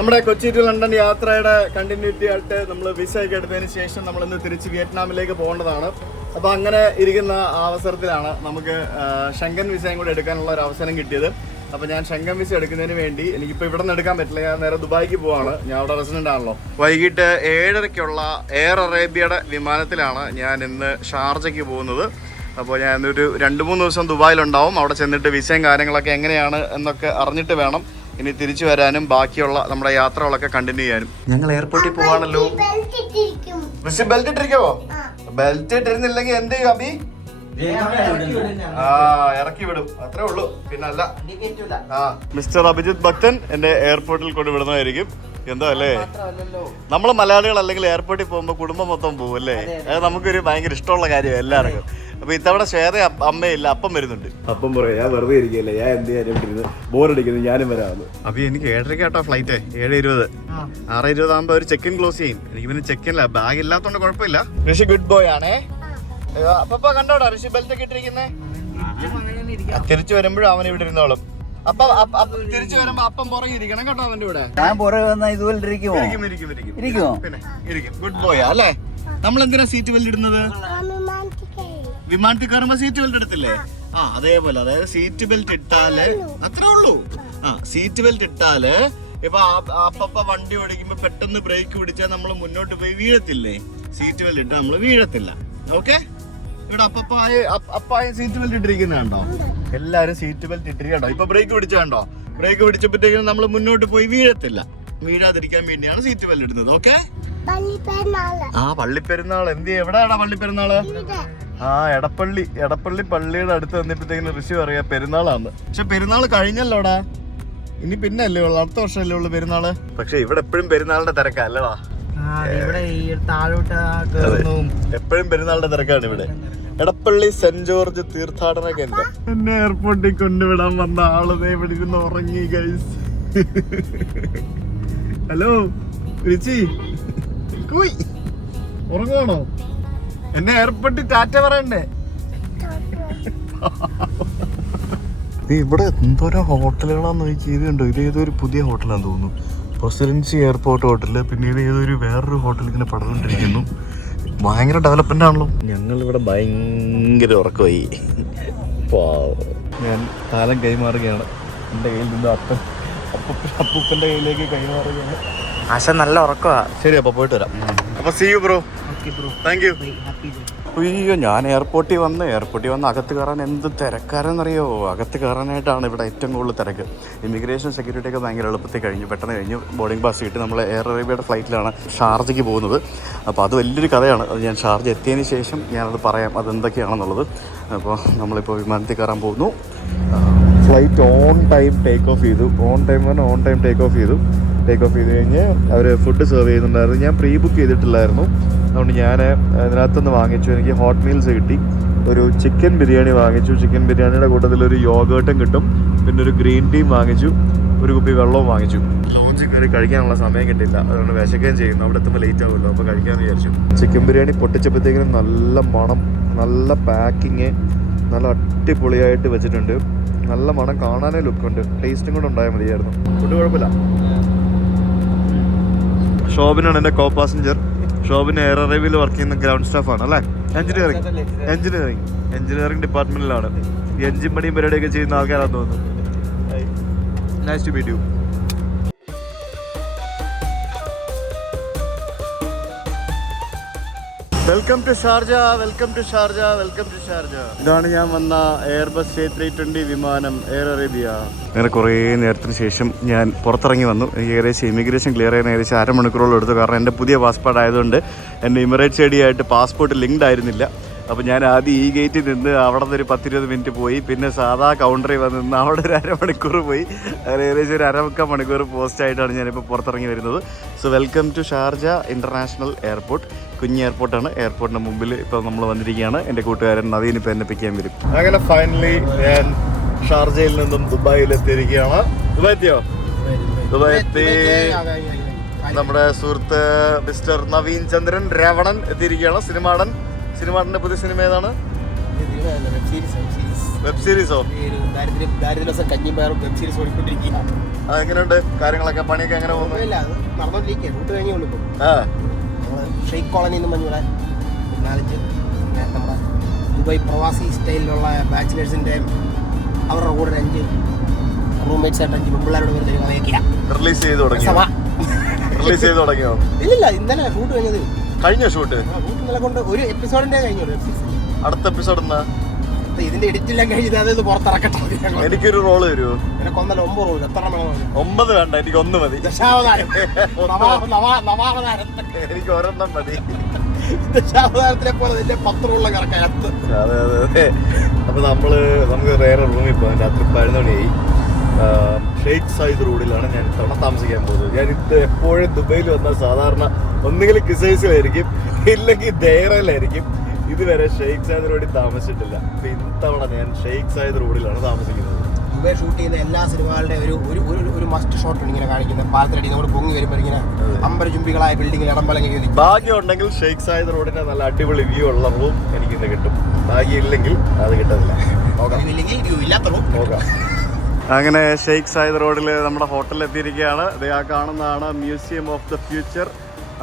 നമ്മുടെ Kochi to London യാത്രയുടെ continuity ആയിട്ട് നമ്മൾ വിസ ഒക്കെ എടുത്തതിന് ശേഷം നമ്മൾ ഇന്ന് തിരിച്ച് വിയറ്റ്നാമിലേക്ക് പോകേണ്ടതാണ്. അപ്പോൾ അങ്ങനെ ഇരിക്കുന്ന അവസരത്തിലാണ് നമുക്ക് ഷെങ്കൻ വിസയും കൂടെ എടുക്കാനുള്ള ഒരു അവസരം കിട്ടിയത്. അപ്പോൾ ഞാൻ ഷെങ്കൻ വിസ എടുക്കുന്നതിന് വേണ്ടി എനിക്കിപ്പോൾ ഇവിടെ നിന്ന് എടുക്കാൻ പറ്റില്ല. ഞാൻ നേരെ ദുബായിക്ക് പോവാണ്. ഞാൻ അവിടെ റെസിഡന്റ് ആണല്ലോ. വൈകിട്ട് ഏഴരയ്ക്കുള്ള എയർ അറേബ്യയുടെ വിമാനത്തിലാണ് ഞാൻ ഇന്ന് ഷാർജയ്ക്ക് പോകുന്നത്. അപ്പോൾ ഞാൻ ഒരു രണ്ട് മൂന്ന് ദിവസം ദുബായിലുണ്ടാവും. അവിടെ ചെന്നിട്ട് വിസയും കാര്യങ്ങളൊക്കെ എങ്ങനെയാണ് എന്നൊക്കെ അറിഞ്ഞിട്ട് വേണം. ഇനി തിരിച്ചു വരാനും ബാക്കിയുള്ള നമ്മുടെ യാത്രകളൊക്കെ കണ്ടിന്യൂ ചെയ്യാനും. ഞങ്ങൾ എയർപോർട്ടിൽ പോവാണല്ലോ. ബെൽറ്റ് ഇട്ടിരിക്കും. ഋഷി ബെൽറ്റ് ഇട്ടിരിക്കോ ബെൽറ്റ് ഇട്ടിരുന്നില്ലെങ്കിൽ എന്ത് ചെയ്യും അബി? ആ ഇറക്കി വിടും. അത്രേ ഉള്ളൂ. പിന്നല്ല. ആ മിസ്റ്റർ അഭിജിത് ഭക്തൻ എന്നെ എയർപോർട്ടിൽ കൊണ്ട് വിടുന്നതായിരിക്കും. എന്താ അല്ലേ? നമ്മൾ മലയാളികൾ അല്ലെങ്കിൽ എയർപോർട്ടിൽ പോകുമ്പോൾ കുടുംബം മൊത്തം പോകും അല്ലേ? അത് നമുക്കൊരു ഭയങ്കര ഇഷ്ടമുള്ള കാര്യം എല്ലാവർക്കും. അപ്പൊ ഇത്തവണ ശ്വേത അമ്മയില്ല അപ്പം വരുന്നുണ്ട്. അപ്പം പറയാം ഞാൻ വെറുതെ ഇരിക്കല്ലേ ഞാൻ എന്ത് ചെയ്യാൻ ബോറടിക്കുന്നു ഞാനും വരാമെന്ന്. അപ്പൊ എനിക്ക് ഏഴരയ്ക്ക് കേട്ടോ ഫ്ലൈറ്റ് ഏഴ് ഇരുപത്. ആറ് ഇരുപത് ആകുമ്പോ ഒരു ചെക്കിൻ ക്ലോസ് ചെയ്യും. എനിക്ക് പിന്നെ ചെക്ക് ചെക്കിനില്ല ബാഗ് ഇല്ലാത്തോണ്ട് കുഴപ്പമില്ല. ഋഷി ഗുഡ് ബോയ് ആണേ. അപ്പൊ കണ്ടോടാ ഋഷി ബെൽറ്റ് ഒക്കെ ഇട്ടിരിക്കുന്നേ? തിരിച്ചു വരുമ്പോഴും അവൻ ഇവിടെ ഇരുന്നോളും. അപ്പൊ അപ്പ- അപ്പ- തിരിച്ചു വരുമ്പോ അപ്പം പുറകെ ഇരിക്കണം കേട്ടോ അവന്റെ കൂടെ. ഞാൻ പുറകെ വന്നാ ഇതുപോലെ ഇരിക്കുമോ ഇരിക്കും ഇരിക്കും ഇരിക്കും. ഇരിക്കും. ഗുഡ് ബോയ് അല്ലേ? നമ്മൾ എന്തിനാ സീറ്റ് വെല്ലിടുന്നത് ഇടുന്നത് വിമാനത്തിൽ കയറുമ്പോ സീറ്റ് ബെൽറ്റ് എടുത്തില്ലേ? ആ അതേപോലെ. അതായത് സീറ്റ് ബെൽറ്റ് ഇട്ടാൽ അത്രേ ഉള്ളൂ. ആ സീറ്റ് ബെൽറ്റ് ഇട്ടാൽ ഇപ്പൊ അപ്പപ്പ വണ്ടി ഓടിക്കുമ്പോ പെട്ടെന്ന് ബ്രേക്ക് പിടിച്ചാൽ നമ്മൾ മുന്നോട്ട് പോയി വീഴത്തില്ലേ? സീറ്റ് ബെൽറ്റ് ഇട്ടാൽ നമ്മൾ വീഴത്തില്ല. ഓക്കെ ഇവിടെ അപ്പപ്പായ അപ്പ- അപ്പായ സീറ്റ് ബെൽറ്റ് ഇട്ടിരിക്കുന്ന കണ്ടോ? എല്ലാരും സീറ്റ് ബെൽറ്റ് ഇട്ടിരിക്കണ്ടോ ഇപ്പൊ ബ്രേക്ക് പിടിച്ച കണ്ടോ? ബ്രേക്ക് പിടിച്ചപ്പോഴത്തേക്കും നമ്മൾ മുന്നോട്ട് പോയി വീഴത്തില്ല. വീഴാതിരിക്കാൻ വേണ്ടിയാണ് സീറ്റ് ബെൽറ്റ് ഇടുന്നത്. ഓക്കെ ആ പള്ളിപ്പെരുന്നാൾ എന്ത് എവിടെയാടാ പള്ളിപ്പെരുന്നാൾ? ആ എടപ്പള്ളി എടപ്പള്ളി പള്ളിയുടെ അടുത്ത് വന്നപ്പോഴത്തേക്കിന് ഋഷി പറയാ പെരുന്നാളാന്ന്. പക്ഷെ പെരുന്നാൾ കഴിഞ്ഞല്ലോടാ? ഇനി പിന്നെ അല്ലേ ഉള്ളു അടുത്ത വർഷമല്ലേ ഉള്ളു പെരുന്നാൾ? പക്ഷെ ഇവിടെ എപ്പോഴും പെരുന്നാളിന്റെ തിരക്കല്ലടാ. ഇവിടെ ഈ താഴോട്ട് എപ്പോഴും പെരുന്നാളിന്റെ തിരക്കാണ് ഇവിടെ. എടപ്പള്ളി സെന്റ് ജോർജ് തീർത്ഥാടന കേന്ദ്രം. എന്നെ എയർപോർട്ടിൽ കൊണ്ടുവിടാൻ വന്ന ആൾ ദേ ഇവിടെ ഇരുന്ന് ഉറങ്ങി ഗൈസ് ഹലോ രുചി കുയ് ഉറങ്ങുവാണോ? എന്നെ ഏർപ്പെട്ട് ടാറ്റ പറയണ്ടേ? നീ ഇവിടെ എന്തോരം ഹോട്ടലുകളാന്ന് നോക്കി ഇത് ഏതൊരു പുതിയ ഹോട്ടലാന്ന് തോന്നുന്നു. പ്രസിഡൻസി എയർപോർട്ട് ഹോട്ടൽ പിന്നീട് ഏതൊരു വേറൊരു ഹോട്ടൽ ഇങ്ങനെ പടർന്നിട്ടിരിക്കുന്നു ഭയങ്കര ഡെവലപ്മെന്റ് ആണല്ലോ. ഞങ്ങൾ ഇവിടെ ഭയങ്കര ഉറക്കമായി. ഞാൻ കാലം കൈമാറുകയാണ്. എന്റെ കയ്യിൽ നിന്ന് അപ്പൻ അപ്പൂപ്പൻ അപ്പൂപ്പന്റെ കയ്യിലേക്ക് കൈമാറുകയാണ്. ആശ നല്ല ഉറക്കമാ ശരി അപ്പോൾ പോയിട്ട് വരാം. അപ്പോൾ see you bro thank you അയ്യോ ഞാൻ എയർപോർട്ടിൽ വന്ന് എയർപോർട്ടിൽ വന്ന് അകത്ത് കയറാൻ എന്ത് തിരക്കാരെന്നറിയോ അകത്ത് കയറാനായിട്ടാണ് ഇവിടെ ഏറ്റവും കൂടുതൽ തിരക്ക്. ഇമിഗ്രേഷൻ സെക്യൂരിറ്റി ഒക്കെ ഭയങ്കര എളുപ്പത്തിൽ കഴിഞ്ഞു പെട്ടെന്ന് കഴിഞ്ഞു. ബോർഡിംഗ് പാസ് കിട്ടി. നമ്മൾ എയർ അറേബ്യയുടെ ഫ്ലൈറ്റിലാണ് ഷാർജയ്ക്ക് പോകുന്നത്. അപ്പോൾ അത് വലിയൊരു കഥയാണ്. അത് ഞാൻ ഷാർജ എത്തിയതിന് ശേഷം ഞാനത് പറയാം. അതെന്തൊക്കെയാണെന്നുള്ളത്. അപ്പോൾ നമ്മളിപ്പോൾ വിമാനത്തിൽ കയറാൻ പോകുന്നു. Flight on time take off ചെയ്തു. ഓൺ ടൈം പറഞ്ഞാൽ ഓൺ ടൈം ടേക്ക് ഓഫ് ചെയ്തു. ടേക്ക് ഓഫ് ചെയ്ത് കഴിഞ്ഞ് അവർ ഫുഡ് സെർവ് ചെയ്യുന്നുണ്ടായിരുന്നു. ഞാൻ പ്രീ ബുക്ക് ചെയ്തിട്ടില്ലായിരുന്നു. അതുകൊണ്ട് ഞാൻ ഇതിനകത്തുനിന്ന് വാങ്ങിച്ചു. എനിക്ക് ഹോട്ട് മീൽസ് കിട്ടി. ഒരു ചിക്കൻ ബിരിയാണി വാങ്ങിച്ചു. ചിക്കൻ ബിരിയാണിയുടെ കൂട്ടത്തിൽ ഒരു യോഗേട്ടും കിട്ടും. പിന്നെ ഒരു ഗ്രീൻ ടീം വാങ്ങിച്ചു. ഒരു കുപ്പി വെള്ളവും വാങ്ങിച്ചു. ലോഞ്ച് കയറി കഴിക്കാനുള്ള സമയം കിട്ടില്ല അതുകൊണ്ട് വിശക്കുകയും ചെയ്യുന്നു. അവിടെ എത്തുമ്പോൾ ലേറ്റ് ആവുമല്ലോ. അപ്പോൾ കഴിക്കാമെന്ന് വിചാരിച്ചു. ചിക്കൻ ബിരിയാണി പൊട്ടിച്ചപ്പോഴത്തേക്കിനും നല്ല മണം നല്ല പാക്കിങ് നല്ല അടിപൊളിയായിട്ട് വെച്ചിട്ടുണ്ട്. നല്ല മണം കാണാനേ ലുക്കുണ്ട് ടേസ്റ്റും കൂടെ ഉണ്ടായാൽ മതിയായിരുന്നു. ഫുഡ് കുഴപ്പമില്ല. ഷോബിനാണ് എന്റെ കോ പാസഞ്ചർ ഷോബിന് എയർ അറൈവിൽ വർക്ക് ചെയ്യുന്ന ഗ്രൗണ്ട് സ്റ്റാഫാണ് അല്ലേ? എഞ്ചിനീയറിംഗ് എഞ്ചിനീയറിംഗ് എഞ്ചിനീയറിംഗ് ഡിപ്പാർട്ട്മെന്റിലാണ് എഞ്ചിൻ പണിയും പരിപാടിയൊക്കെ ചെയ്യുന്ന ആൾക്കാരാണെന്ന് തോന്നുന്നു. Nice to meet you welcome to Sharjah welcome to Sharjah welcome to Sharjah ഇതാണ് ഞാൻ വന്ന എയർബസ് എ ത്രീ ട്വന്റി വിമാനം എയർ അറേബ്യ അങ്ങനെ കുറേ നേരത്തിന് ശേഷം ഞാൻ പുറത്തിറങ്ങി വന്നു. എനിക്ക് ഏകദേശം ഇമിഗ്രേഷൻ ക്ലിയർ ചെയ്യാൻ ഏകദേശം അരമണിക്കൂറോളം എടുത്തു. കാരണം എന്റെ പുതിയ പാസ്പോർട്ട് ആയതുകൊണ്ട് എന്റെ ഇമിറേറ്റ്സ് ഐ ഡി ആയിട്ട് പാസ്പോർട്ട് ലിങ്ക്ഡ് ആയിരുന്നില്ല. അപ്പോൾ ഞാൻ ആദ്യം ഈ ഗേറ്റിൽ നിന്ന് അവിടെ നിന്ന് ഒരു പത്തിരുപത് മിനിറ്റ് പോയി. പിന്നെ സാധാ കൗണ്ടറിൽ വന്ന് നിന്ന് അവിടെ ഒരു അരമണിക്കൂർ പോയി. അങ്ങനെ ഏകദേശം ഒരു അരമുക്കാൽ മണിക്കൂർ പോസ്റ്റ് ആയിട്ടാണ് ഞാനിപ്പോൾ പുറത്തിറങ്ങി വരുന്നത്. So welcome to Sharjah international airport കുഞ്ഞ് എയർപോർട്ടാണ് എയർപോർട്ടിന്റെ മുമ്പിൽ ഇപ്പോൾ നമ്മൾ വന്നിരിക്കുകയാണ്. എന്റെ കൂട്ടുകാരൻ നവീൻ ഇപ്പോൾ എന്നെ പിക്ക് ചെയ്യാൻ വരും. അങ്ങനെ ഫൈനലി ഞാൻ ഷാർജയിൽ നിന്നും ദുബായിൽ എത്തിയിരിക്കുകയാണ്. ദുബായ് എത്തിയോ? ദുബായ് എത്തി. നമ്മുടെ സുഹൃത്ത് മിസ്റ്റർ നവീൻ ചന്ദ്രൻ രവണൻ എത്തിയിരിക്കുകയാണ്. സിനിമാടൻ സിനിമാടന്റെ പുതിയ സിനിമ ഏതാണ്? വെബ് സീരീസോ അതെങ്ങനെയുണ്ട്? കാര്യങ്ങളൊക്കെ പണിയൊക്കെ എങ്ങനെ ഷെയ്ഖ് നാലഞ്ച് നമ്മുടെ ദുബായ് പ്രവാസി സ്റ്റൈലിലുള്ള ബാച്ചിലേഴ്സിന്റെ അവരുടെ കൂടെ അഞ്ച് റൂംമേറ്റ്സ് ആയിട്ട് അഞ്ച് വന്നേക്കുക റിലീസ് ചെയ്ത് തുടങ്ങി റിലീസ് ചെയ്ത് തുടങ്ങിയോ? ഇല്ലില്ല ഇന്നലെ ഷൂട്ട് കഴിഞ്ഞത്. കഴിഞ്ഞ ഷൂട്ട് ഇന്നലെ കൊണ്ട് ഒരു കഴിഞ്ഞുള്ളൂ അടുത്ത എപ്പിസോഡ് എന്നാ ഇതിന്റെ എഡിറ്റ് എല്ലാം അതായത് പുറത്തിറക്കട്ടെ എനിക്കൊരു റോൾ തരുമോ ഒമ്പത് റോൾ എത്ര എണ്ണം വേണം ഒമ്പത് വേണ്ട എനിക്ക് ഒന്ന് മതി. എനിക്ക് ഒരെണ്ണം മതി. പോലെ പത്ത് റോളിലെ അതെ അതെ അതെ. അപ്പൊ നമ്മൾ നമുക്ക് വേറെ റൂമിൽ പോകാൻ രാത്രി പതിനൊന്ന് മണിയായി. ഷെയ്ഖ് സൈസ് റോഡിലാണ് ഞാൻ ഇത്തവണ താമസിക്കാൻ പോകുന്നത്. ഞാൻ ഇത് എപ്പോഴും ദുബൈയിൽ വന്നാൽ സാധാരണ ഒന്നുകിൽ കിസൈസിലായിരിക്കും ഇല്ലെങ്കിൽ ദേറയിലായിരിക്കും ഇതുവരെ ഷെയ്ഖ് സൈദ് റോഡിൽ താമസിച്ചിട്ടില്ല. അപ്പൊ ഇത്തവണ ഞാൻ ഷെയ്ഖ് സൈദ് റോഡിലാണ് താമസിക്കുന്നത്. ദുബൈ ഷൂട്ട് ചെയ്യുന്ന എല്ലാ സിനിമകളുടെ ഒരു ഒരു ഒരു ഒരു മസ്റ്റ് ഷോട്ട് ഇങ്ങനെ കാണിക്കുന്നത്. പാലത്തിനടി നമ്മൾ പൊങ്ങി വരുമ്പോൾ ഇങ്ങനെ. അമ്പരചുംബികളായ ബിൽഡിങ്ങിൽ ഇടമ്പലം കഴിഞ്ഞ് ഭാഗ്യം ഉണ്ടെങ്കിൽ ഷെയ്ഖ് സായിദ് റോഡിന്റെ നല്ല അടിപൊളി വ്യൂ ഉള്ള റൂം എനിക്ക് ഇന്ന് കിട്ടും. ഭാഗ്യം ഇല്ലെങ്കിൽ അത് കിട്ടത്തില്ല. നോക്കാം ഇല്ലെങ്കിൽ വ്യൂ ഇല്ലാത്ത റൂം നോക്കാം അങ്ങനെ ഷെയ്ഖ് സായിദ് റോഡിൽ നമ്മുടെ ഹോട്ടലിൽ എത്തിയിരിക്കുകയാണ്. ഇത് ആ കാണുന്നതാണ് മ്യൂസിയം ഓഫ് ദ ഫ്യൂച്ചർ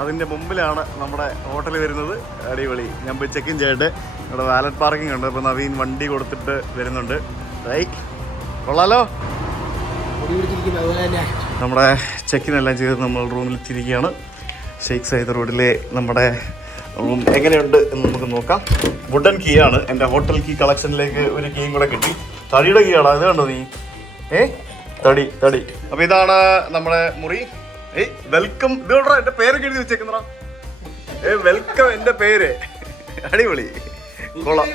അതിന്റെ മുമ്പിലാണ് നമ്മുടെ ഹോട്ടൽ വരുന്നത്. അടിപൊളി. ഞാൻ പോയി ചെക്ക് ഇൻ ചെയ്യട്ടെ. ഇവിടെ വാലറ്റ് പാർക്കിംഗ് ഉണ്ട്. അപ്പോൾ നവീൻ വണ്ടി കൊടുത്തിട്ട് വരുന്നുണ്ട്. റൈറ്റ് കൊള്ളാലോ? നമ്മുടെ ചെക്കിൻ എല്ലാം ചെയ്ത് നമ്മൾ റൂമിൽ എത്തിയിരിക്കുകയാണ് ഷെയ്ഖ് സൈദ് റോഡിലെ നമ്മുടെ റൂം എങ്ങനെയുണ്ട് എന്ന് നമുക്ക് നോക്കാം. വുഡൻ കീ ആണ്. എന്റെ ഹോട്ടൽ കീ കളക്ഷനിലേക്ക് ഒരു കീയും കൂടെ കിട്ടി. തടിയുടെ കീ ആണ്? അത് കണ്ടോ നീ? ഏ? തടി തടി. അപ്പൊ ഇതാണ് നമ്മുടെ മുറി. ഏയ് വെൽക്കം ഇതോടാ എന്റെ പേരൊക്കെ എഴുതി വെച്ചേക്കുന്നടാ. ഏ വെൽക്കം എന്റെ പേര്. അടിപൊളി. കൊള്ളാം.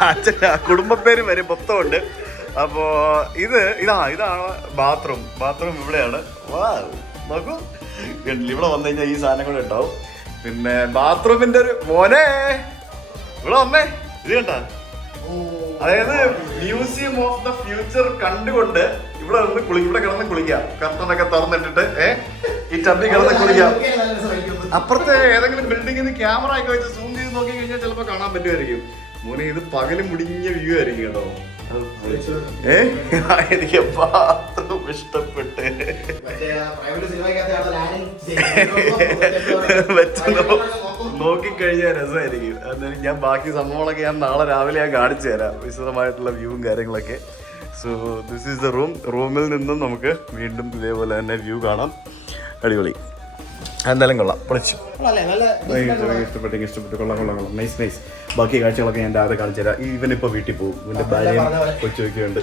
അച്ഛൻ കുടുംബപ്പേര് വരെ മൊത്തമുണ്ട്. അപ്പോ ഇത് ഇതാ ഇതാണ് ബാത്റൂം ബാത്റൂം ഇവിടെയാണ്. വാ നോക്കൂ. കണ്ടില്ലേ ഇവിടെ വന്നു കഴിഞ്ഞാൽ ഈ സാധനം കൂടെ ഉണ്ടാവും. പിന്നെ ബാത്റൂമിന്റെ ഒരു മോനെ. ഇവിടെ വന്നേ. ഇത് കണ്ട? അതായത് മ്യൂസിയം ഓഫ് ദ ഫ്യൂച്ചർ കണ്ടുകൊണ്ട് ഇവിടെ നിന്ന് കുളി ഇവിടെ കിടന്ന് കുളിക്കാം. കർട്ടനൊക്കെ തുറന്നിട്ടിട്ട് ഏ? ഈ ടബി കിടന്ന് കുളിക്കാം. അപ്പുറത്തെ ഏതെങ്കിലും ബിൽഡിംഗിൽ നിന്ന് ക്യാമറ ഒക്കെ വെച്ച് സൂം ചെയ്ത് നോക്കി കഴിഞ്ഞാൽ ചിലപ്പോൾ കാണാൻ പറ്റുമായിരിക്കും. മോനെ ഇത് പകലും മുടിഞ്ഞ വ്യൂ ആയിരിക്കും കേട്ടോ. എനിക്ക് ബാത്റൂം ഇഷ്ടപ്പെട്ട്. നോക്കിക്കഴിഞ്ഞാൽ രസമായിരിക്കും. എന്നാലും ഞാൻ ബാക്കി സംഭവങ്ങളൊക്കെ ഞാൻ നാളെ രാവിലെ ഞാൻ കാണിച്ചു തരാം. വിശദമായിട്ടുള്ള വ്യൂവും കാര്യങ്ങളൊക്കെ. So this is the room റൂമിൽ നിന്നും നമുക്ക് വീണ്ടും ഇതേപോലെ തന്നെ വ്യൂ കാണാം. അടിപൊളി. എന്തായാലും കൊള്ളാം. പൊളിച്ചു. ഇഷ്ടപ്പെട്ടു ഇഷ്ടപ്പെട്ടു കൊള്ളാം കൊള്ളാം കൊള്ളാം. നൈസ് നൈസ് ബാക്കി കാഴ്ചകളൊക്കെ ഞാൻ രാവിലെ കാണിച്ചു തരാം. ഇവൻ ഇപ്പൊ വീട്ടിൽ പോകും. ഇവന്റെ ഭാര്യയും കൊച്ചുമൊക്കെ ഉണ്ട്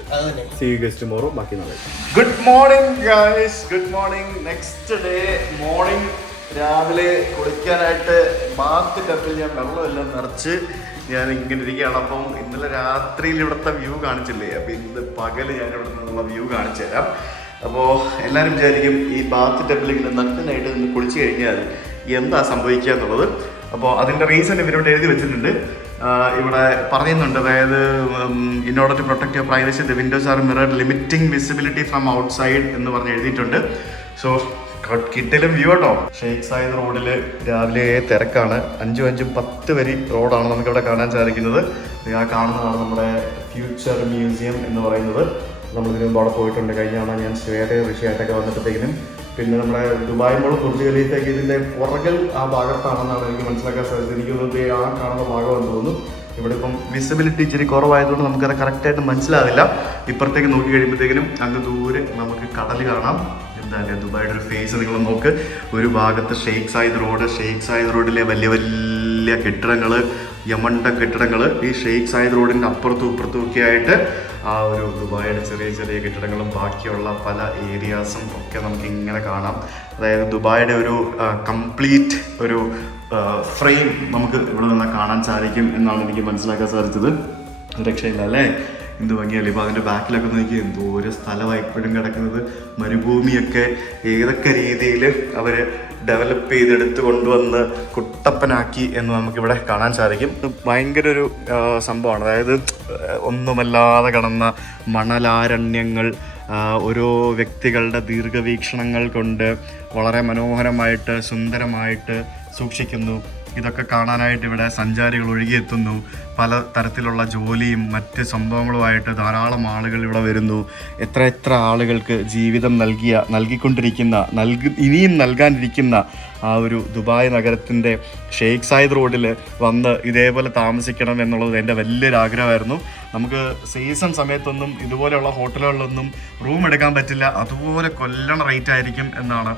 സി യു ഗസ്റ്റ് മോറും ബാക്കി നാളെ. Good morning guys good morning next day morning രാവിലെ കുളിക്കാനായിട്ട് ബാത്ത് കപ്പിൽ ഞാൻ വെള്ളമെല്ലാം നിറച്ച് ഞാൻ ഇങ്ങനെ ഇരിക്കുകയാണ്. അപ്പം ഇന്നലെ രാത്രിയിൽ ഇവിടുത്തെ വ്യൂ കാണിച്ചില്ലേ? അപ്പം ഇന്ന് പകൽ ഞാൻ ഇവിടെ നിന്നുള്ള വ്യൂ കാണിച്ചു തരാം. അപ്പോൾ എല്ലാവരും വിചാരിക്കും ഈ ബാത്ത് ടെബിൾ ഇങ്ങനെ നഗ്നനായിട്ട് നിന്ന് കുളിച്ചു കഴിഞ്ഞാൽ എന്താ സംഭവിക്കുക എന്നുള്ളത്. അപ്പോൾ അതിന്റെ റീസൺ ഇവരോട് എഴുതി വെച്ചിട്ടുണ്ട്. ഇവിടെ പറയുന്നുണ്ട് അതായത് in order to protect your privacy the windows are mirror limiting visibility from outside എന്ന് പറഞ്ഞ് എഴുതിയിട്ടുണ്ട്. സോ കിട്ടിലും വ്യൂ കേട്ടോ. ഷെയ്ഖ് സായിദ് റോഡിൽ രാവിലെ തിരക്കാണ്. അഞ്ചും അഞ്ചും പത്ത് വരി റോഡാണ് നമുക്കിവിടെ കാണാൻ സാധിക്കുന്നത്. ആ കാണുന്നതാണ് നമ്മുടെ ഫ്യൂച്ചർ മ്യൂസിയം എന്ന് പറയുന്നത്. നമ്മൾ ഇതിനു മുമ്പ് അവിടെ പോയിട്ടുണ്ട് കഴിഞ്ഞാണ് ഞാൻ ശ്വേത ഋഷിയായിട്ടൊക്കെ വന്നപ്പോഴത്തേക്കിനും പിന്നെ നമ്മുടെ ദുബായ് മോൾ ബുർജ് ഇതിന്റെ പുറകൽ ആ ഭാഗത്താണെന്നാണ് എനിക്ക് മനസ്സിലാക്കാൻ സാധിച്ചത്. എനിക്ക് തോന്നുന്നത് ആ കാണുന്ന ഭാഗമെന്ന് തോന്നുന്നു. ഇവിടെ ഇപ്പം വിസിബിലിറ്റി ഇച്ചിരി കുറവായതുകൊണ്ട് നമുക്കത് കറക്റ്റായിട്ട് മനസ്സിലാവില്ല. ഇപ്പുറത്തേക്ക് നോക്കി കഴിയുമ്പോഴത്തേക്കിനും അങ്ങ് ദൂരെ നമുക്ക് കടൽ കാണാം. എന്തായാലും ദുബായിയുടെ ഒരു ഫേസ് നിങ്ങൾ നോക്ക്. ഒരു ഭാഗത്ത് Sheikh Zayed road Sheikh Zayed റോഡിലെ വലിയ വലിയ കെട്ടിടങ്ങൾ യമണ്ട കെട്ടിടങ്ങൾ ഈ ഷെയ്ഖ് സായിദ് റോഡിന്റെ അപ്പുറത്തും ഇപ്പുറത്തും ഒക്കെ ആയിട്ട് ആ ഒരു ദുബായിയുടെ ചെറിയ ചെറിയ കെട്ടിടങ്ങളും ബാക്കിയുള്ള പല ഏരിയാസും ഒക്കെ നമുക്ക് ഇങ്ങനെ കാണാം. അതായത് ദുബായിയുടെ ഒരു കംപ്ലീറ്റ് ഒരു ഫ്രെയിം നമുക്ക് ഇവിടെ നിന്ന് കാണാൻ സാധിക്കും എന്നാണ് എനിക്ക് മനസ്സിലാക്കാൻ സാധിച്ചത്. രക്ഷയില്ല അല്ലേ? എന്ത് ഭംഗിയല്ലേ ഇപ്പോൾ അതിന്റെ ബാക്കിലൊക്കെ നോക്കി എന്തോ ഒരു സ്ഥലമായി ഇപ്പോഴും കിടക്കുന്നത്. മരുഭൂമിയൊക്കെ ഏതൊക്കെ രീതിയിൽ അവർ ഡെവലപ്പ് ചെയ്തെടുത്ത് കൊണ്ടുവന്ന് കുട്ടപ്പനാക്കി എന്ന് നമുക്കിവിടെ കാണാൻ സാധിക്കും. ഭയങ്കര ഒരു സംഭവമാണ്. അതായത് ഒന്നുമല്ലാതെ കിടന്ന മണലാരണ്യങ്ങൾ ഓരോ വ്യക്തികളുടെ ദീർഘവീക്ഷണങ്ങൾ കൊണ്ട് വളരെ മനോഹരമായിട്ട് സുന്ദരമായിട്ട് സൂക്ഷിക്കുന്നു. ഇതൊക്കെ കാണാനായിട്ട് ഇവിടെ സഞ്ചാരികൾ ഒഴുകിയെത്തുന്നു. പല തരത്തിലുള്ള ജോലിയും മറ്റ് സംഭവങ്ങളുമായിട്ട് ധാരാളം ആളുകൾ ഇവിടെ വരുന്നു. എത്ര എത്ര ആളുകൾക്ക് ജീവിതം നൽകിയ നൽകിക്കൊണ്ടിരിക്കുന്ന നൽകി ഇനിയും നൽകാനിരിക്കുന്ന ആ ഒരു ദുബായ് നഗരത്തിന്റെ ഷെയ്ഖ് സായിദ് റോഡിൽ വന്ന് ഇതേപോലെ താമസിക്കണം എന്നുള്ളത് എന്റെ വലിയൊരു ആഗ്രഹമായിരുന്നു. നമുക്ക് സീസൺ സമയത്തൊന്നും ഇതുപോലെയുള്ള ഹോട്ടലുകളിലൊന്നും റൂം എടുക്കാൻ പറ്റില്ല. അതുപോലെ കൊല്ലണ റേറ്റ് ആയിരിക്കും എന്നാണ്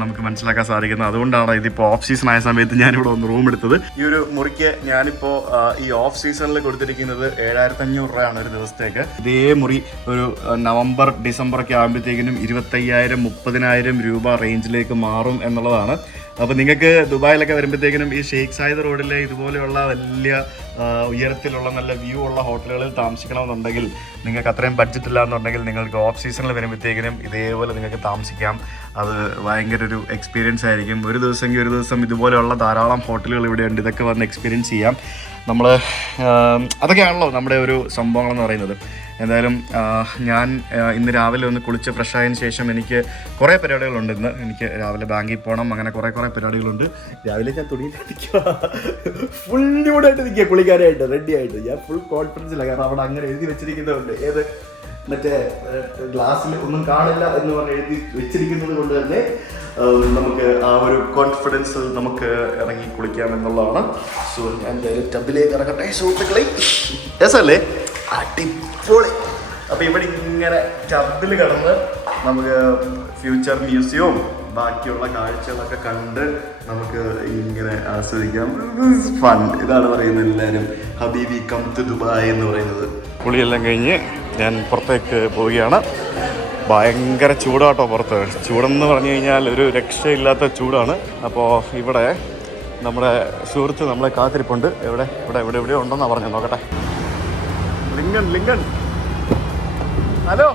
നമുക്ക് മനസ്സിലാക്കാൻ സാധിക്കുന്നത്. അതുകൊണ്ടാണ് ഇതിപ്പോൾ ഓഫ് സീസൺ ആയ സമയത്ത് ഞാനിവിടെ ഒന്ന് റൂം എടുത്തത്. ഈ ഒരു മുറിക്ക് ഞാനിപ്പോൾ ഈ ഓഫ് സീസണിൽ കൊടുത്തിരിക്കുന്നത് ഏഴായിരത്തി അഞ്ഞൂറ് രൂപയാണ് ഒരു ദിവസത്തേക്ക്. ഇതേ മുറി ഒരു നവംബർ ഡിസംബർ ഒക്കെ ആകുമ്പോഴത്തേക്കിനും ഇരുപത്തയ്യായിരം മുപ്പതിനായിരം രൂപ റേഞ്ചിലേക്ക് മാറും എന്നുള്ളതാണ്. അപ്പോൾ നിങ്ങൾക്ക് ദുബായിലൊക്കെ വരുമ്പോഴത്തേക്കിനും ഈ ഷെയ്ഖ് സായിദ് റോഡിലെ ഇതുപോലെയുള്ള വലിയ ഉയരത്തിലുള്ള നല്ല വ്യൂ ഉള്ള ഹോട്ടലുകളിൽ താമസിക്കണമെന്നുണ്ടെങ്കിൽ നിങ്ങൾക്ക് അത്രയും ബഡ്ജറ്റ് ഇല്ല എന്നുണ്ടെങ്കിൽ നിങ്ങൾക്ക് ഓഫ് സീസണിൽ വരുമ്പോഴത്തേക്കിനും ഇതേപോലെ നിങ്ങൾക്ക് താമസിക്കാം. അത് ഭയങ്കര ഒരു എക്സ്പീരിയൻസ് ആയിരിക്കും. ഒരു ദിവസമെങ്കിൽ ഒരു ദിവസം ഇതുപോലെയുള്ള ധാരാളം ഹോട്ടലുകൾ ഇവിടെ ഉണ്ട് ഇതൊക്കെ വന്ന് എക്സ്പീരിയൻസ് ചെയ്യാം. നമ്മൾ അതൊക്കെയാണല്ലോ നമ്മുടെ ഒരു സംഭവങ്ങളെന്ന് പറയുന്നത്. എന്തായാലും ഞാൻ ഇന്ന് രാവിലെ ഒന്ന് കുളിച്ച് ഫ്രഷ് ശേഷം എനിക്ക് കുറേ പരിപാടികളുണ്ട് ഇന്ന്. എനിക്ക് രാവിലെ ബാങ്കിൽ പോകണം അങ്ങനെ കുറേ കുറേ പരിപാടികളുണ്ട്. രാവിലെ ഞാൻ ഫുൾ ഫുൾ ന്യൂഡായിട്ട് നിൽക്കുക കുളിക്കാനായിട്ട് റെഡി ആയിട്ട്. ഞാൻ ഫുൾ കോൺഫിഡൻസിലാണ് കാരണം അവിടെ അങ്ങനെ എഴുതി വെച്ചിരിക്കുന്നതുകൊണ്ട്. ഏത് മറ്റേ ഗ്ലാസ്സിൽ ഒന്നും കാണില്ല എന്ന് പറഞ്ഞ് എഴുതി വെച്ചിരിക്കുന്നത് കൊണ്ട് തന്നെ നമുക്ക് ആ ഒരു കോൺഫിഡൻസ് നമുക്ക് ഇറങ്ങി കുളിക്കാം എന്നുള്ളതാണ്. സോ ഞാൻ ടബിലേക്ക് ഇറങ്ങട്ടെ സുഹൃത്തുക്കളെ. രസമല്ലേ? അടിപൊളി. അപ്പോൾ ഇവിടെ ഇങ്ങനെ ടബിൽ കിടന്ന് നമുക്ക് ഫ്യൂച്ചർ മ്യൂസിയവും ബാക്കിയുള്ള കാഴ്ചകളൊക്കെ കണ്ട് നമുക്ക് ഇങ്ങനെ ആസ്വദിക്കാം. ഫൺ ഇതാണ് പറയുന്നത് എല്ലാവരും. ഹബീബി കം ടു ദുബായ് എന്ന് പറയുന്നത്. കുളിയെല്ലാം കഴിഞ്ഞ് ഞാൻ പുറത്തേക്ക് പോവുകയാണ്. ഭയങ്കര ചൂടാട്ടോ പുറത്ത്. ചൂടെന്ന് പറഞ്ഞു കഴിഞ്ഞാൽ ഒരു രക്ഷയില്ലാത്ത ചൂടാണ്. അപ്പോൾ ഇവിടെ നമ്മുടെ സുഹൃത്ത് നമ്മളെ കാത്തിരിപ്പുണ്ട്. എവിടെ? ഇവിടെ ഇവിടെ എവിടെ ഉണ്ടെന്നാണ് പറഞ്ഞു നോക്കട്ടെ. Lincoln Lincoln hello.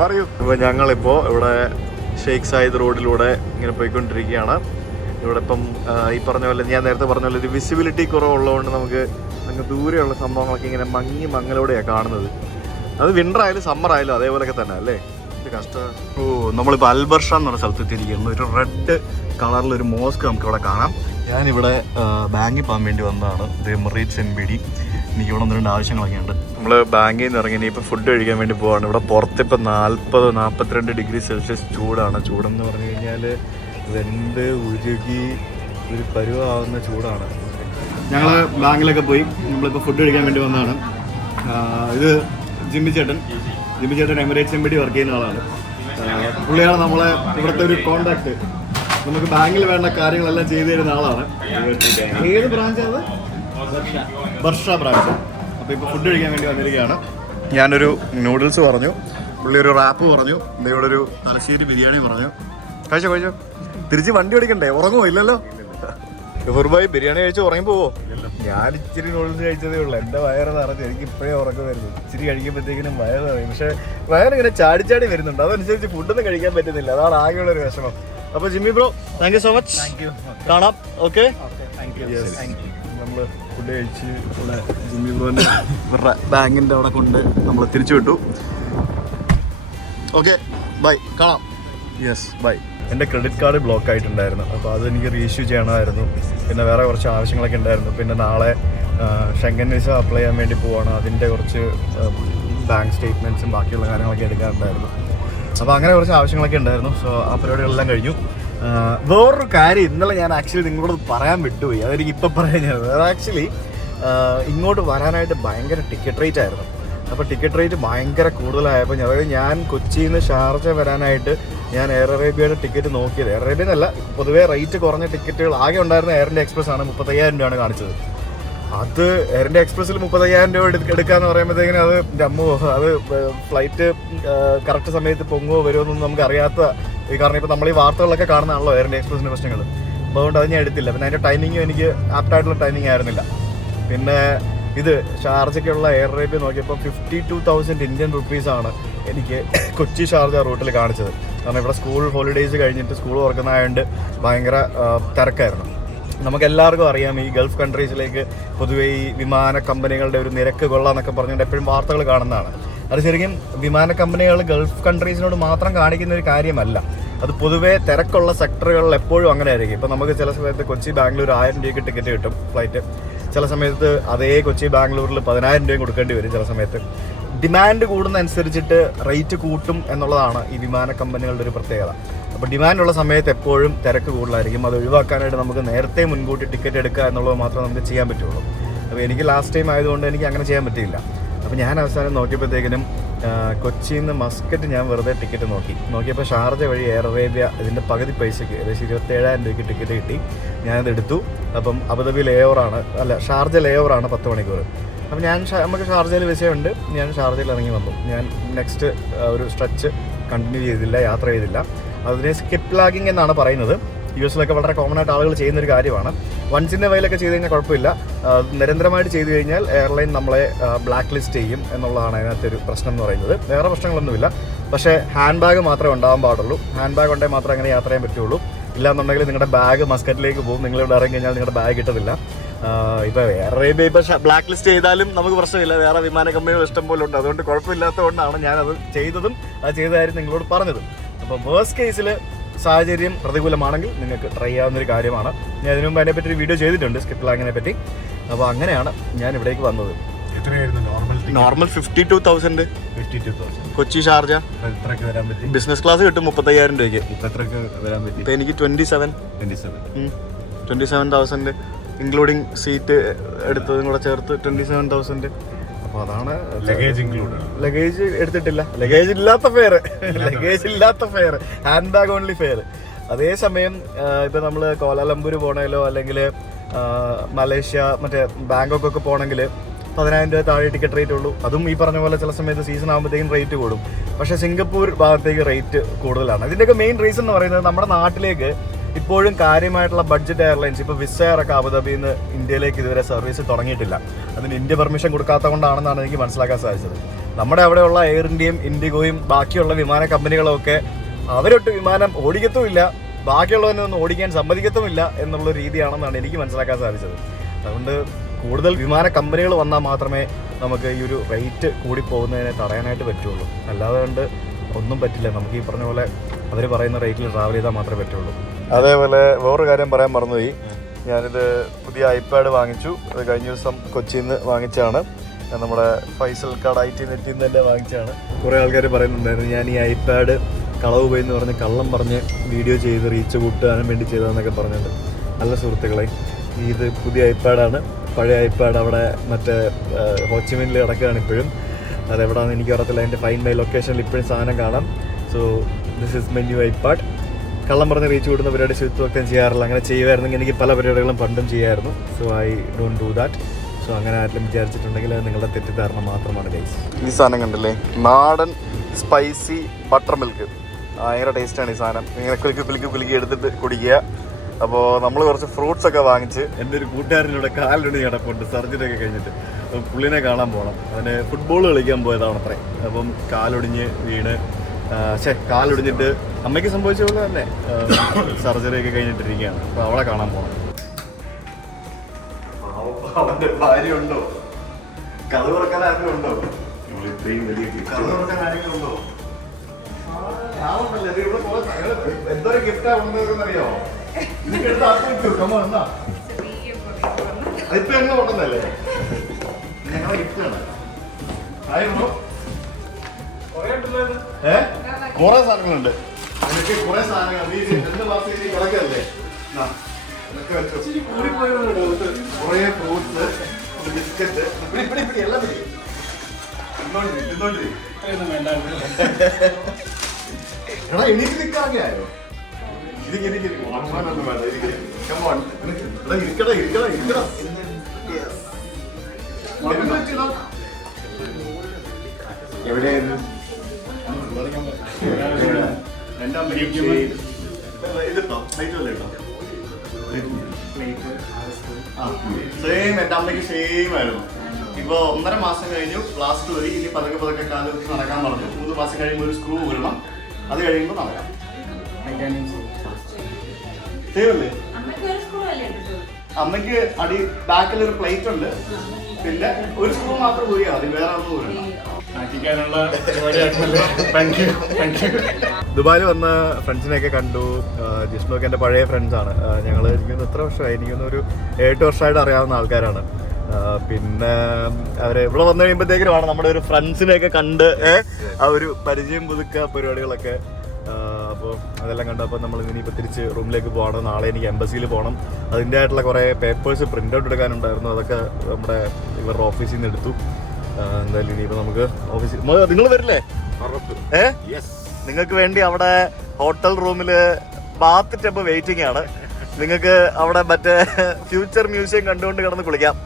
പറയൂ ഇപ്പോൾ ഞങ്ങളിപ്പോൾ ഇവിടെ ഷെയ്ഖ് സായിദ് റോഡിലൂടെ ഇങ്ങനെ പോയിക്കൊണ്ടിരിക്കുകയാണ്. ഇവിടെ ഇപ്പം ഈ പറഞ്ഞ പോലെ ഞാൻ നേരത്തെ പറഞ്ഞ പോലെ ഒരു വിസിബിലിറ്റി കുറവുള്ളതുകൊണ്ട് നമുക്ക് അങ്ങ് ദൂരെയുള്ള സംഭവങ്ങളൊക്കെ ഇങ്ങനെ മങ്ങി മങ്ങലോടെയാണ് കാണുന്നത്. അത് വിന്റർ ആയാലും സമ്മർ ആയാലും അതേപോലെയൊക്കെ തന്നെ അല്ലേ? കഷ്ടം ഓ നമ്മളിപ്പോൾ അൽബർഷ എന്ന് പറഞ്ഞ സ്ഥലത്ത് എത്തിയിരിക്കുന്നു. ഒരു റെഡ് കളറിൽ ഒരു മോസ്ക് നമുക്ക് ഇവിടെ കാണാം. ഞാനിവിടെ ബാങ്കിൽ പോകാൻ വേണ്ടി വന്നതാണ്. ഇത് എൻ ബി ഡി എനിക്ക് ഇവിടെ ഒന്ന് രണ്ട് ആവശ്യങ്ങളൊക്കെ ഉണ്ട്. നമ്മൾ ബാങ്കിൽ നിന്ന് ഇറങ്ങി ഇനിയിപ്പോൾ ഫുഡ് കഴിക്കാൻ വേണ്ടി പോവാണ്. ഇവിടെ പുറത്ത് ഇപ്പം നാൽപ്പത് നാൽപ്പത്തിരണ്ട് ഡിഗ്രി സെൽഷ്യസ് ചൂടാണ്. ചൂടെന്ന് പറഞ്ഞു കഴിഞ്ഞാൽ വെന്ത് ഉരുകി ഒരു പരുവാകുന്ന ചൂടാണ്. ഞങ്ങൾ ബാങ്കിലൊക്കെ പോയി. നമ്മളിപ്പോൾ ഫുഡ് കഴിക്കാൻ വേണ്ടി വന്നതാണ്. ഇത് ജിമ്മി ചേട്ടൻ. ജിമ്മി ചേട്ടൻ എമിറേറ്റ്സ് എംബിഡി വർക്ക് ചെയ്യുന്ന ആളാണ്. പുള്ളിയാണ് നമ്മളെ ഇവിടുത്തെ ഒരു കോണ്ടാക്ട് നമുക്ക് ബാങ്കിൽ വേണ്ട കാര്യങ്ങളെല്ലാം ചെയ്തു തരുന്ന ആളാണ്. ഏത് ബ്രാഞ്ചാണ് ബർഷ ബ്രാഞ്ച് അപ്പോൾ ഇപ്പോൾ ഫുഡ് കഴിക്കാൻ വേണ്ടി വന്നിരിക്കുകയാണ്. ഞാനൊരു നൂഡിൽസ് പറഞ്ഞു. പുള്ളി ഒരു റാപ്പ് പറഞ്ഞു. ഇവിടെ ഒരു തലശ്ശേരി ബിരിയാണി പറഞ്ഞു. കഴിച്ചോ കഴിച്ചോ? തിരിച്ച് വണ്ടി ഓടിക്കണ്ടേ? ഉറങ്ങുമോ ഇല്ലല്ലോ? ഫുർബായി ബിരിയാണി കഴിച്ച് ഉറങ്ങി പോവോ? ഞാൻ ഇച്ചിരി നൂഡിൽസ് കഴിച്ചതേ ഉള്ളൂ. എന്റെ വയറ് നിറഞ്ഞു എനിക്ക് ഇപ്പോഴേ ഉറക്കം വരുന്നു. ഇച്ചിരി കഴിക്കുമ്പോഴത്തേക്കിനും വയറ് നിറയും. പക്ഷേ വയറിങ്ങനെ ചാടി ചാടി വരുന്നുണ്ട്. അതനുസരിച്ച് ഫുഡൊന്നും കഴിക്കാൻ പറ്റുന്നില്ല. അതാണ് ആകെയുള്ള ഒരു വിഷമം. അപ്പോൾ Jimmy bro thank you so much കാണാം. ഓക്കെ നമ്മൾ ഫുഡ് കഴിച്ച് ഇവിടെ ജിമ്മി ബ്രോനെ ഇവരുടെ ബാങ്കിന്റെ അവിടെ കൊണ്ട് നമ്മൾ തിരിച്ചു വിട്ടു. ഓക്കെ ബൈ കാണാം. യെസ് ബൈ എന്റെ ക്രെഡിറ്റ് കാർഡ് ബ്ലോക്ക് ആയിട്ടുണ്ടായിരുന്നു. അപ്പോൾ അത് എനിക്ക് റീഇഷ്യൂ ചെയ്യണമായിരുന്നു. പിന്നെ വേറെ കുറച്ച് ആവശ്യങ്ങളൊക്കെ ഉണ്ടായിരുന്നു. പിന്നെ നാളെ ഷെങ്കൻ വിസ അപ്ലൈ ചെയ്യാൻ വേണ്ടി പോവാണ്. അതിന്റെ കുറച്ച് ബാങ്ക് സ്റ്റേറ്റ്മെന്റ്സും ബാക്കിയുള്ള കാര്യങ്ങളൊക്കെ എടുക്കാറുണ്ടായിരുന്നു. അപ്പോൾ അങ്ങനെ കുറച്ച് ആവശ്യങ്ങളൊക്കെ ഉണ്ടായിരുന്നു. സോ ആ പരിപാടികളെല്ലാം കഴിഞ്ഞു. വേറൊരു കാര്യം ഇന്നലെ ഞാൻ ആക്ച്വലി നിങ്ങളോട് പറയാൻ വിട്ടുപോയി. അതെനിക്ക് ഇപ്പം പറയാൻ വേറെ ആക്ച്വലി ഇങ്ങോട്ട് വരാനായിട്ട് ഭയങ്കര ടിക്കറ്റ് റേറ്റ് ആയിരുന്നു. അപ്പോൾ ടിക്കറ്റ് റേറ്റ് ഭയങ്കര കൂടുതലായപ്പോൾ ഞാൻ അതായത് ഞാൻ കൊച്ചിയിൽ നിന്ന് ഷാർജ വരാനായിട്ട് ഞാൻ എയർ അറേബ്യയുടെ ടിക്കറ്റ് നോക്കിയത്. എയർ അറേബ്യ എന്നല്ല പൊതുവേ റേറ്റ് കുറഞ്ഞ ടിക്കറ്റുകൾ ആകെ ഉണ്ടായിരുന്ന എയറിന്റെ എക്സ്പ്രസ് ആണ് മുപ്പത്തയ്യായിരം രൂപയാണ് കാണിച്ചത്. അത് എയറിന്റെ എക്സ്പ്രസ്സിൽ മുപ്പത്തയ്യായിരം രൂപ എടുക്കാന്ന് പറയുമ്പോഴത്തേക്കിനും അത് ജമ്മു അത് ഫ്ലൈറ്റ് കറക്റ്റ് സമയത്ത് പൊങ്ങുമോ വരുമോ എന്നൊന്നും നമുക്ക് അറിയാത്ത കാരണം ഇപ്പോൾ നമ്മൾ ഈ വാർത്തകളൊക്കെ കാണുന്നതാണല്ലോ എയറിന്റെ ഇന്ത്യ എക്സ്പ്രസിന്റെ പ്രശ്നങ്ങൾ അപ്പോൾ അതുകൊണ്ട് അത് ഞാൻ എടുത്തില്ല. പിന്നെ അതിന്റെ ടൈമിങ്ങും എനിക്ക് ആപ്റ്റായിട്ടുള്ള ടൈമിംഗ് ആയിരുന്നില്ല. പിന്നെ ഇത് ഷാർജയ്ക്കുള്ള എയർ റേറ്റ് നോക്കിയപ്പോൾ ഫിഫ്റ്റി ടു തൗസൻഡ് ഇന്ത്യൻ റുപ്പീസാണ് എനിക്ക് കൊച്ചി ഷാർജ റൂട്ടിൽ കാണിച്ചത്. കാരണം ഇവിടെ സ്കൂൾ ഹോളിഡേയ്സ് കഴിഞ്ഞിട്ട് സ്കൂൾ തുറക്കുന്നതായതുകൊണ്ട് ഭയങ്കര തിരക്കായിരുന്നു. നമുക്ക് എല്ലാവർക്കും അറിയാം ഈ ഗൾഫ് കൺട്രീസിലേക്ക് പൊതുവേ ഈ വിമാന കമ്പനികളുടെ ഒരു നിരക്ക് കൊള്ളാന്നൊക്കെ പറഞ്ഞിട്ട് എപ്പോഴും വാർത്തകൾ കാണുന്നതാണ്. അത് ശരിക്കും വിമാന കമ്പനികൾ ഗൾഫ് കൺട്രീസിനോട് മാത്രം കാണിക്കുന്ന ഒരു കാര്യമല്ല. അത് പൊതുവേ തിരക്കുള്ള സെക്ടറുകളിൽ എപ്പോഴും അങ്ങനെ ആയിരിക്കും ഇപ്പം നമുക്ക് ചില സമയത്ത് കൊച്ചി ബാംഗ്ലൂർ ആയിരം രൂപയ്ക്ക് ടിക്കറ്റ് കിട്ടും ഫ്ലൈറ്റ്. ചില സമയത്ത് അതേ കൊച്ചി ബാംഗ്ലൂരിൽ പതിനായിരം രൂപയും കൊടുക്കേണ്ടി വരും ചില സമയത്ത്. ഡിമാൻഡ് കൂടുന്നതനുസരിച്ചിട്ട് റേറ്റ് കൂട്ടും എന്നുള്ളതാണ് ഈ വിമാന കമ്പനികളുടെ ഒരു പ്രത്യേകത. അപ്പോൾ ഡിമാൻഡ് ഉള്ള സമയത്ത് എപ്പോഴും തിരക്ക് കൂടുതലായിരിക്കും. അത് ഒഴിവാക്കാനായിട്ട് നമുക്ക് നേരത്തെ മുൻകൂട്ടി ടിക്കറ്റ് എടുക്കുക എന്നുള്ളത് മാത്രമേ നമുക്ക് ചെയ്യാൻ പറ്റുള്ളൂ. അപ്പോൾ എനിക്ക് ലാസ്റ്റ് ടൈം ആയതുകൊണ്ട് എനിക്ക് അങ്ങനെ ചെയ്യാൻ പറ്റിയില്ല. അപ്പോൾ ഞാൻ അവസാനം നോക്കിയപ്പോഴത്തേക്കിനും കൊച്ചിയിൽ നിന്ന് മസ്കറ്റ് ഞാൻ വെറുതെ ടിക്കറ്റ് നോക്കി. നോക്കിയപ്പോൾ ഷാർജ വഴി എയർ അറേബ്യ ഇതിന്റെ പകുതി പൈസയ്ക്ക് ഏകദേശം ഇരുപത്തേഴായിരം രൂപയ്ക്ക് ടിക്കറ്റ് കിട്ടി. ഞാനത് എടുത്തു. അപ്പം അബുദാബി ലേ ഓവറാണ് അല്ല ഷാർജ ലേ ഓവറാണ് പത്ത് മണിക്കൂർ. അപ്പം ഞാൻ നമുക്ക് ഷാർജയിൽ വിഷയമുണ്ട്. ഞാൻ ഷാർജയിൽ ഇറങ്ങി വന്നു. ഞാൻ നെക്സ്റ്റ് ഒരു സ്ട്രെച്ച് കണ്ടിന്യൂ ചെയ്തില്ല യാത്ര ചെയ്തില്ല. അതിനെ സ്കിപ്പ് ലാഗിങ് എന്നാണ് പറയുന്നത്. യു എസിലൊക്കെ വളരെ കോമൺ ആയിട്ട് ആളുകൾ ചെയ്യുന്ന ഒരു കാര്യമാണ് വൺസ് ഇൻ വൺസിന്റെ വയലൊക്കെ ചെയ്ത് കഴിഞ്ഞാൽ കുഴപ്പമില്ല. നിരന്തരമായിട്ട് ചെയ്തു കഴിഞ്ഞാൽ എയർലൈൻ നമ്മളെ ബ്ലാക്ക് ലിസ്റ്റ് ചെയ്യും എന്നുള്ളതാണ് അതിനകത്തൊരു പ്രശ്നം എന്ന് പറയുന്നത്. വേറെ പ്രശ്നങ്ങളൊന്നുമില്ല. പക്ഷേ ഹാൻഡ് ബാഗ് മാത്രമേ ഉണ്ടാകാൻ പാടുള്ളൂ. ഹാൻഡ് ബാഗ് ഉണ്ടെങ്കിൽ മാത്രമേ അങ്ങനെ യാത്ര ചെയ്യാൻ പറ്റുള്ളൂ. ഇല്ലാന്നുണ്ടെങ്കിൽ നിങ്ങളുടെ ബാഗ് മസ്കറ്റിലേക്ക് പോകും. നിങ്ങൾ ഇവിടെ ഇറങ്ങി കഴിഞ്ഞാൽ നിങ്ങളുടെ ബാഗ് കിട്ടത്തില്ല ഇപ്പോൾ വേറെ ഇപ്പൊ ബ്ലാക്ക് ലിസ്റ്റ് ചെയ്താലും നമുക്ക് പ്രശ്നമില്ല. വേറെ വിമാന കമ്പനികൾ ഇഷ്ടം പോലെ ഉണ്ട്. അതുകൊണ്ട് കുഴപ്പമില്ലാത്തതുകൊണ്ടാണ് ഞാൻ അത് ചെയ്തതും അത് ചെയ്ത കാര്യം നിങ്ങളോട് പറഞ്ഞത്. അപ്പൊ വേഴ്സ് കേസിൽ സാഹചര്യം പ്രതികൂലമാണെങ്കിൽ നിങ്ങൾക്ക് ട്രൈ ചെയ്യാവുന്ന ഒരു കാര്യമാണ്. ഞാൻ ഇതിനു മുമ്പ് അതിനെപ്പറ്റി ഒരു വീഡിയോ ചെയ്തിട്ടുണ്ട് സ്കിപ്പ് ലാങ്ങിനെ പറ്റി. അപ്പോൾ അങ്ങനെയാണ് ഞാൻ ഇവിടേക്ക് വന്നത്. എത്രയായിരുന്നു normal normal fifty two thousand Kochi Sharjah വരാൻ പറ്റി? ബിസിനസ് ക്ലാസ് കിട്ടും മുപ്പത്തയ്യായിരം രൂപയ്ക്ക്. ഇപ്പം വരാൻ പറ്റി? ഇപ്പം എനിക്ക് twenty seven twenty seven thousand including seat എടുത്തതും കൂടെ ചേർത്ത് ട്വന്റി സെവൻ തൗസൻഡ് അപ്പോൾ അതാണ് ലഗേജ് ഇൻക്ലൂഡ് ലഗേജ് എടുത്തിട്ടില്ല. ലഗേജ് ഇല്ലാത്ത ഫെയർ ലഗേജ് ഇല്ലാത്ത fare hand bag only fare അതേസമയം ഇപ്പൊ നമ്മൾ കോലാലംപൂർ പോണേലോ അല്ലെങ്കിൽ മലേഷ്യ മറ്റേ ബാങ്കോക്ക് ഒക്കെ പോകണമെങ്കിൽ പതിനായിരം രൂപ താഴെ ടിക്കറ്റ് റേറ്റ് ഉള്ളൂ. അതും ഈ പറഞ്ഞ പോലെ ചില സമയത്ത് സീസൺ ആകുമ്പോഴത്തേക്കും റേറ്റ് കൂടും. പക്ഷേ സിംഗപ്പൂർ ഭാഗത്തേക്ക് റേറ്റ് കൂടുതലാണ്. ഇതിന്റെയൊക്കെ മെയിൻ റീസൺ എന്ന് പറയുന്നത് നമ്മുടെ നാട്ടിലേക്ക് ഇപ്പോഴും കാര്യമായിട്ടുള്ള ബഡ്ജറ്റ് എയർലൈൻസ് ഇപ്പോൾ വിസയർ ഒക്കെ അബുദാബിയിൽ നിന്ന് ഇന്ത്യയിലേക്ക് ഇതുവരെ സർവീസ് തുടങ്ങിയിട്ടില്ല. അതിന് ഇന്ത്യ പെർമിഷൻ കൊടുക്കാത്ത കൊണ്ടാണെന്നാണ് എനിക്ക് മനസ്സിലാക്കാൻ സാധിച്ചത്. നമ്മുടെ അവിടെയുള്ള എയർ ഇന്ത്യയും ഇൻഡിഗോയും ബാക്കിയുള്ള വിമാന കമ്പനികളൊക്കെ അവരൊട്ട് വിമാനം ഓടിക്കത്തുമില്ല. ബാക്കിയുള്ളവനൊന്നും ഓടിക്കാൻ സമ്മതിക്കത്തുമില്ല എന്നുള്ള രീതിയാണെന്നാണ് എനിക്ക് മനസ്സിലാക്കാൻ സാധിച്ചത്. അതുകൊണ്ട് കൂടുതൽ വിമാന കമ്പനികൾ വന്നാൽ മാത്രമേ നമുക്ക് ഈ ഒരു റേറ്റ് കൂടി പോകുന്നതിനെ തടയാനായിട്ട് പറ്റുള്ളൂ. അല്ലാതെ കൊണ്ട് ഒന്നും പറ്റില്ല. നമുക്ക് ഈ പറഞ്ഞ പോലെ അവർ പറയുന്ന റേറ്റിൽ ട്രാവൽ ചെയ്താൽ മാത്രമേ പറ്റുള്ളൂ. അതേപോലെ വേറൊരു കാര്യം പറയാൻ മറന്നുപോയി. ഞാനിത് പുതിയ ഐപാഡ് വാങ്ങിച്ചു. അത് കഴിഞ്ഞ ദിവസം കൊച്ചിയിൽ നിന്ന് വാങ്ങിച്ചാണ് നമ്മുടെ ഫൈസൽ കാർഡ് ഐ ടി നെറ്റിൽ നിന്ന് തന്നെ വാങ്ങിച്ചാണ് കുറേ ആൾക്കാർ പറയുന്നുണ്ടായിരുന്നു ഞാൻ ഈ ഐപാഡ് കളവ് പോയി എന്ന് പറഞ്ഞ് കള്ളം പറഞ്ഞ് വീഡിയോ ചെയ്ത് റീച്ച് കൂട്ടാനും വേണ്ടി ചെയ്തതെന്നൊക്കെ പറഞ്ഞിട്ട്. നല്ല സുഹൃത്തുക്കളെ ഇത് പുതിയ ഐപാഡാണ്. പഴയ ഐപാഡ് അവിടെ മറ്റേ ഹോച്ചിമിനിൽ കിടക്കുകയാണ് ഇപ്പോഴും. അതെവിടാന്ന് എനിക്ക് അറിയത്തില്ല അതിന്റെ ഫൈൻ മൈ ലൊക്കേഷനിൽ ഇപ്പോഴും സാധനം കാണാം. So this is my new iPad. കള്ളം പറഞ്ഞ് റീച്ച് കൂടുന്ന പരിപാടി ശുചിത്വമൊക്കെ ചെയ്യാറില്ല. അങ്ങനെ ചെയ്യുമായിരുന്നെങ്കിൽ എനിക്ക് പല പരിപാടികളും പണ്ടും ചെയ്യായിരുന്നു. So I don't do that so അങ്ങനെ ആരെങ്കിലും വിചാരിച്ചിട്ടുണ്ടെങ്കിൽ അത് നിങ്ങളുടെ തെറ്റിദ്ധാരണ മാത്രമാണ് ഗൈസ് ഈ സാധനം കണ്ടല്ലേ? നാടൻ സ്പൈസി ബട്ടർ മിൽക്ക് ഭയങ്കര ടേസ്റ്റാണ് ഈ സാധനം. ഇങ്ങനെ കുലുക്കി കുലുക്കി കുലുക്കി എടുത്തിട്ട് കുടിക്കുക. അപ്പോൾ നമ്മൾ കുറച്ച് ഫ്രൂട്ട്സ് ഒക്കെ വാങ്ങിച്ച് എന്റെ ഒരു കൂട്ടുകാരനോട് കാലിലൂടെ കിടപ്പുണ്ട് സർജറി ഒക്കെ കഴിഞ്ഞിട്ട്. അപ്പോൾ പുള്ളിനെ കാണാൻ പോകണം അതിന് ഫുട്ബോൾ കളിക്കാൻ പോയതാണ് അത്രേ അപ്പം കാലൊടിഞ്ഞ് വീണ് പക്ഷേ കാലൊടിഞ്ഞിട്ട് അമ്മയ്ക്ക് സംഭവിച്ച പോലെ തന്നെ സർജറി ഒക്കെ കഴിഞ്ഞിട്ടിരിക്കുകയാണ്. അപ്പോൾ അവളെ കാണാൻ പോണം. അവന്റെ ഭാര്യ ഉണ്ടോ കഥ തുറക്കാൻ ആരെങ്കിലും ഉണ്ടോ ഇത്രയും വലിയ കഥ തുറക്കാൻ ആരെങ്കിലും ഉണ്ടോ എന്തൊരു ഗിഫ്റ്റാ ഉണ്ടെന്നറിയോ ഇതിന്റെ അടുത്ത് ആർക്ക് വെച്ചു കമ്മ എന്നാ? അതിപ്പോ എങ്ങനെ ഉണ്ടെന്നല്ലേ ഞങ്ങളെ ഗിഫ്റ്റാണ് ആയിരുന്നു. ഏ? കുറെ സാധനങ്ങളുണ്ട്. എനിക്ക് കുറെ സാധനങ്ങൾ. നീ രണ്ട് മാസം ഇനി കിടക്കല്ലേ. കുറെ ഫ്രൂട്ട്സ് ബിസ്ക്കറ്റ് എല്ലാം പിടി. എടാ എനിക്ക് വേണ്ട എടാ ഇരിക്കടാ ഇരിക്കടാ ഇരിക്കടാ? എവിടെയായിരുന്നു? ഇതിട്ടോ സെയിം എന്റെ അമ്മയ്ക്ക് സെയിം ആയിരുന്നു ഇപ്പൊ ഒന്നര മാസം കഴിഞ്ഞു ലാസ്റ്റ് വരി ഇനി പതുക്കെ പതുക്കെ കാൽ വെച്ച് നടക്കാൻ പറഞ്ഞു മൂന്ന് മാസം കഴിയുമ്പോൾ ഒരു സ്ക്രൂ ഊരണം അത് കഴിയുമ്പോൾ നടക്കാം സെയിമല്ലേ അമ്മയ്ക്ക് അടി ബാക്കിൽ ഒരു പ്ലേറ്റ് ഉണ്ട്. പിന്നെ ഒരു സ്ക്രൂ മാത്രം ഊരിയാൽ മതി. വേറെ ഒന്നും ഊരണം ദുബായിൽ വന്ന ഫ്രണ്ട്സിനെയൊക്കെ കണ്ടു. ജിഷ്ണുവൊക്കെ എന്റെ പഴയ ഫ്രണ്ട്സാണ്. ഞങ്ങൾ എനിക്കൊന്ന് ഇത്ര വർഷമായി? എനിക്കൊന്ന് ഒരു എട്ട് വർഷമായിട്ട് അറിയാവുന്ന ആൾക്കാരാണ്. പിന്നെ അവർ ഇവിടെ വന്നു കഴിയുമ്പോഴത്തേക്കിനുമാണ് നമ്മുടെ ഒരു ഫ്രണ്ട്സിനെയൊക്കെ കണ്ട് ആ ഒരു പരിചയം പുതുക്കുക പരിപാടികളൊക്കെ. അപ്പോൾ അതെല്ലാം കണ്ടപ്പോൾ നമ്മൾ ഇനിയിപ്പോൾ തിരിച്ച് റൂമിലേക്ക് പോകണം. നാളെ എനിക്ക് എംബസിയിൽ പോകണം. അതിന്റെ ആയിട്ടുള്ള കുറേ പേപ്പേഴ്സ് പ്രിന്റ് ഔട്ട് എടുക്കാനുണ്ടായിരുന്നു. അതൊക്കെ നമ്മുടെ ഇവരുടെ ഓഫീസിൽ നിന്ന് എടുത്തു. എന്തായാലും ഇനിയിപ്പോൾ നമുക്ക് ഓഫീസിൽ നിങ്ങൾ വരില്ലേ? ഏ? നിങ്ങൾക്ക് വേണ്ടി അവിടെ ഹോട്ടൽ റൂമിൽ ബാത്ത് ടബ് വെയിറ്റിംഗ് ആണ്. നിങ്ങൾക്ക് അവിടെ മറ്റേ ഫ്യൂച്ചർ മ്യൂസിയം കണ്ടുകൊണ്ട് കിടന്ന് കുളിക്കാം.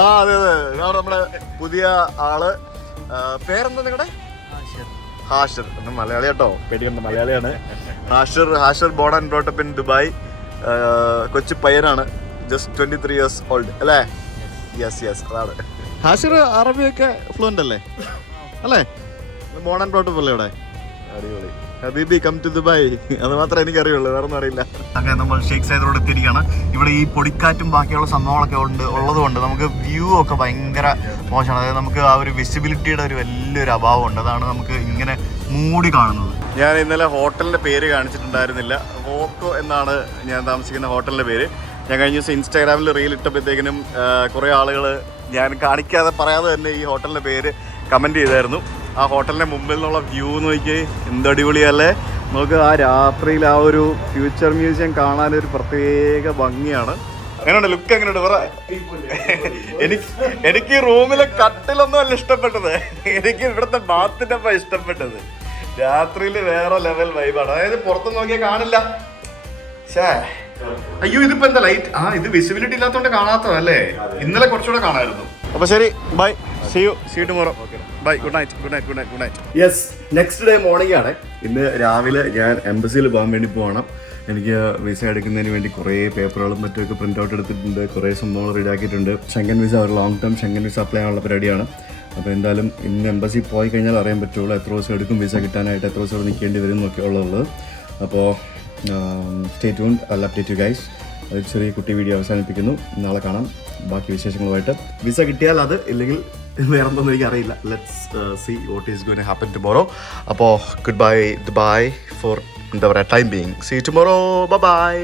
ആ അതെ അതെ. ഇതാണ് നമ്മുടെ പുതിയ ആൾ. പേരെന്താ നിങ്ങളുടെ ഹാഷർ. എന്ന് മലയാളി കേട്ടോ പേടിക്കണ്ട മലയാളിയാണ്. Hashir Hashir born and brought up in Dubai കൊച്ചു പയ്യനാണ്. Just twenty three years old അല്ലേ? യെസ് യെസ് അതാണ്. ഹാഷിർ അറബിയൊക്കെ ഫ്ലുവന്റ് അല്ലേ? അല്ലേ? മോൺ ആൻഡ് ബ്രോട്ടപ്പ് അല്ലേ ഇവിടെ? അടിപൊളി. ഹബീബി കം ടു ദുബായ് അത് മാത്രമേ എനിക്ക് അറിയുള്ളൂ വേറെ ഒന്നും അറിയില്ല. അങ്ങനെ നമ്മൾ ഷേഖ് സൈദറോട് എത്തിയിരിക്കുകയാണ്. ഇവിടെ ഈ പൊടിക്കാറ്റും ബാക്കിയുള്ള സംഭവങ്ങളൊക്കെ ഉണ്ട് ഉള്ളത് കൊണ്ട് നമുക്ക് വ്യൂ ഒക്കെ ഭയങ്കര മോശമാണ്. അതായത് നമുക്ക് ആ ഒരു വിസിബിലിറ്റിയുടെ ഒരു വലിയൊരു അഭാവമുണ്ട്. അതാണ് നമുക്ക് ഇങ്ങനെ മൂടി കാണുന്നത്. ഞാൻ ഇന്നലെ ഹോട്ടലിന്റെ പേര് കാണിച്ചിട്ടുണ്ടായിരുന്നില്ല. ഹോക്കോ എന്നാണ് ഞാൻ താമസിക്കുന്ന ഹോട്ടലിന്റെ പേര്. ഞാൻ കഴിഞ്ഞ ദിവസം ഇൻസ്റ്റാഗ്രാമിൽ റീൽ ഇട്ടപ്പോഴത്തേക്കിനും കുറേ ആളുകൾ ഞാൻ കാണിക്കാതെ പറയാതെ തന്നെ ഈ ഹോട്ടലിന്റെ പേര് കമന്റ് ചെയ്തായിരുന്നു. ആ ഹോട്ടലിന്റെ മുമ്പിൽ നിന്നുള്ള വ്യൂ നോക്കി എന്ത് അടിപൊളിയല്ലേ? നമുക്ക് ആ രാത്രിയിൽ ആ ഒരു ഫ്യൂച്ചർ മ്യൂസിയം കാണാൻ ഒരു പ്രത്യേക ഭംഗിയാണ്. എങ്ങനെയുണ്ട്? ലുക്ക് എങ്ങനെയുണ്ട്? പറ. എനിക്ക് എനിക്ക് റൂമിലെ കട്ടിലൊന്നും അല്ല ഇഷ്ടപ്പെട്ടത്. എനിക്ക് ഇവിടുത്തെ ബാത്തിന്റെ അപ്പം ഇഷ്ടപ്പെട്ടത്. രാത്രിയിൽ വേറെ ലെവൽ വൈബാണ് അതായത് പുറത്ത് നോക്കിയാൽ കാണില്ല. ഷേ അയ്യോ ഇതിപ്പോ എന്താ ലൈറ്റ് ആ ഇത് വിസിബിലിറ്റി ഇല്ലാത്തോണ്ട് കാണാത്തതല്ലേ? ഇന്നലെ കുറച്ചുകൂടെ കാണായിരുന്നു. അപ്പൊ ശരി bye see you see tomorrow bye good night good night good night good night yes next day morning ആണ്. ഇന്ന് രാവിലെ ഞാൻ എംബസിയിൽ പോകാൻ വേണ്ടി പോകണം. എനിക്ക് വിസ എടുക്കുന്നതിന് വേണ്ടി കുറേ പേപ്പറുകളും മറ്റൊക്കെ പ്രിന്റ് ഔട്ട് എടുത്തിട്ടുണ്ട്. കുറേ സംഭവങ്ങൾ റെഡിയാക്കിയിട്ടുണ്ട് ഷെങ്കൻ വിസ ഒരു long term Schengen visa apply ചെയ്യാനുള്ള പരിപാടിയാണ്. അപ്പോൾ എന്തായാലും ഇന്ന് എംബസി പോയി കഴിഞ്ഞാൽ അറിയാൻ പറ്റുള്ളൂ എത്ര ദിവസം എടുക്കും വിസ കിട്ടാനായിട്ട് എത്ര ദിവസം നിൽക്കേണ്ടി വരും എന്നൊക്കെ ഉള്ളത് അപ്പോൾ സ്റ്റേ ട്യൂൺ അല്ല അപ്ഡേറ്റ് യു ഗൈസ് ഒരു ചെറിയ കുട്ടി വീഡിയോ അവസാനിപ്പിക്കുന്നു. നാളെ കാണാം. ബാക്കി വിശേഷങ്ങളുമായിട്ട്. വിസ കിട്ടിയാൽ അത് ഇല്ലെങ്കിൽ വേറെ എന്തൊന്നും എനിക്ക് അറിയില്ല. Let's see what is going happen tomorrow അപ്പോൾ ഗുഡ് ബൈ ദുബായ് ഫോർ എന്താ പറയുക time being see tomorrow bye